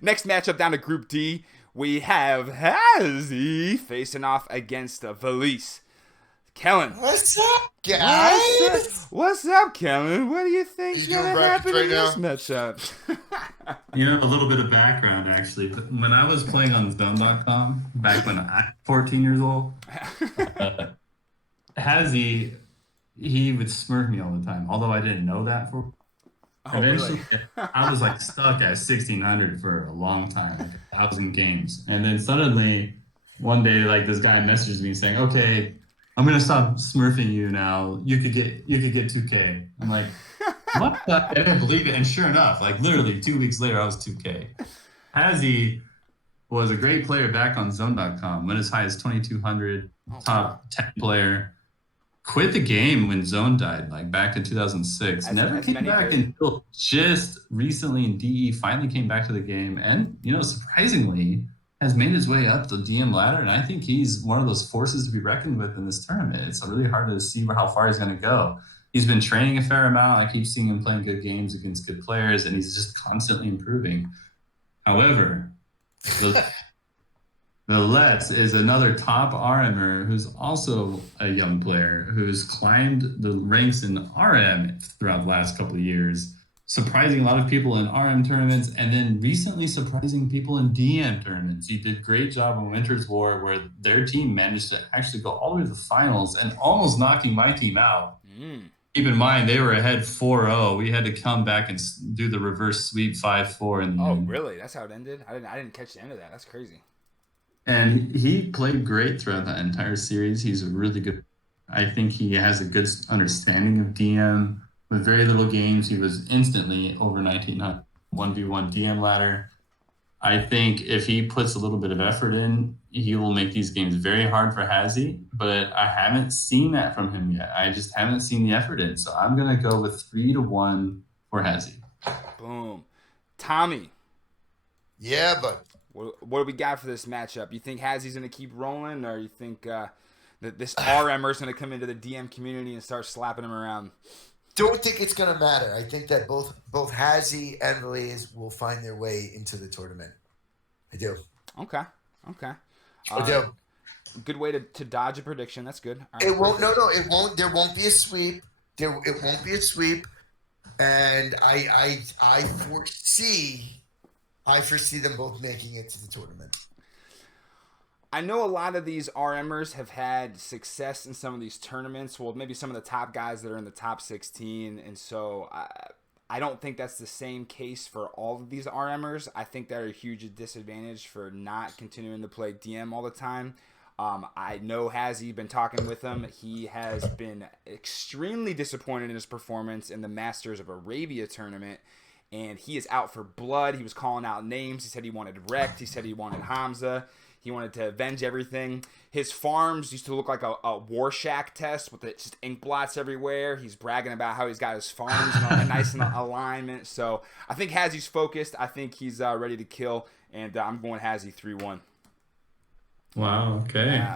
Next matchup down to Group D, we have Hazzy facing off against Villese. Kellen. What's up, What's up? guys? What's up, Kellen? What do you think's You doing gonna brackets happen right in this now? matchup? A little bit of background actually. When I was playing on Zone.com back when I was 14 years old, uh, Hazzy, he would smurf me all the time. Although I didn't know that for Oh, really? eventually, I was like stuck at 1600 for a long time, like 1,000 games. And then suddenly one day, like this guy messages me saying, "Okay, I'm gonna stop smurfing you now. You could get 2K." I'm like, what? I didn't believe it. And sure enough, like literally 2 weeks later, I was 2K. Hazzy was a great player back on Zone.com, went as high as 2,200, Oh, wow. top 10 player. Quit the game when Zone died, like back in 2006. Never As came many back did. until just recently in DE, finally came back to the game. And, surprisingly, has made his way up the DM ladder. And I think he's one of those forces to be reckoned with in this tournament. It's really hard to see how far he's going to go. He's been training a fair amount. I keep seeing him playing good games against good players, and he's just constantly improving. However, the the Let's is another top RMer who's also a young player who's climbed the ranks in RM throughout the last couple of years, surprising a lot of people in RM tournaments and then recently surprising people in DM tournaments. He did a great job in Winter's War where their team managed to actually go all the way to the finals and almost knocking my team out. Mm. Keep in mind, they were ahead 4-0. We had to come back and do the reverse sweep 5-4 in the Oh, end. really? That's how it ended? I didn't catch the end of that. That's crazy. And he played great throughout that entire series. He's a really good. I think he has a good understanding of DM. With very little games, he was instantly over 1900 1v1 DM ladder. I think if he puts a little bit of effort in, he will make these games very hard for Hazzy. But I haven't seen that from him yet. I just haven't seen the effort in. So I'm gonna go with 3-1 for Hazzy. Boom. Tommy, Yeah, but what do we got for this matchup? You think Hazzy's going to keep rolling, or you think that this RMer is going to come into the DM community and start slapping him around? don't think it's gonna matter. I think that both Hazzy and Villese will find their way into the tournament. I do. Okay. Okay. I Uh, do. Good way to dodge a prediction. That's good. All right, It won't. No, perfect. no. It won't. There won't be a sweep. It won't be a sweep. And I foresee. I foresee them both making it to the tournament. I know a lot of these RMers have had success in some of these tournaments. Well, maybe some of the top guys that are in the top 16. And so I don't think that's the same case for all of these RMers. I think they're a huge disadvantage for not continuing to play DM all the time. I know Hazzy been talking with him. He has been extremely disappointed in his performance in the Masters of Arabia tournament. And he is out for blood. He was calling out names. He said he wanted Wrecked. He said he wanted Hamza. He wanted to avenge everything. His farms used to look like a war shack test with just ink blots everywhere. He's bragging about how he's got his farms in a nice in alignment. So I think Hazzy's focused. I think he's ready to kill. And I'm going Hazzy 3-1. Wow. Okay.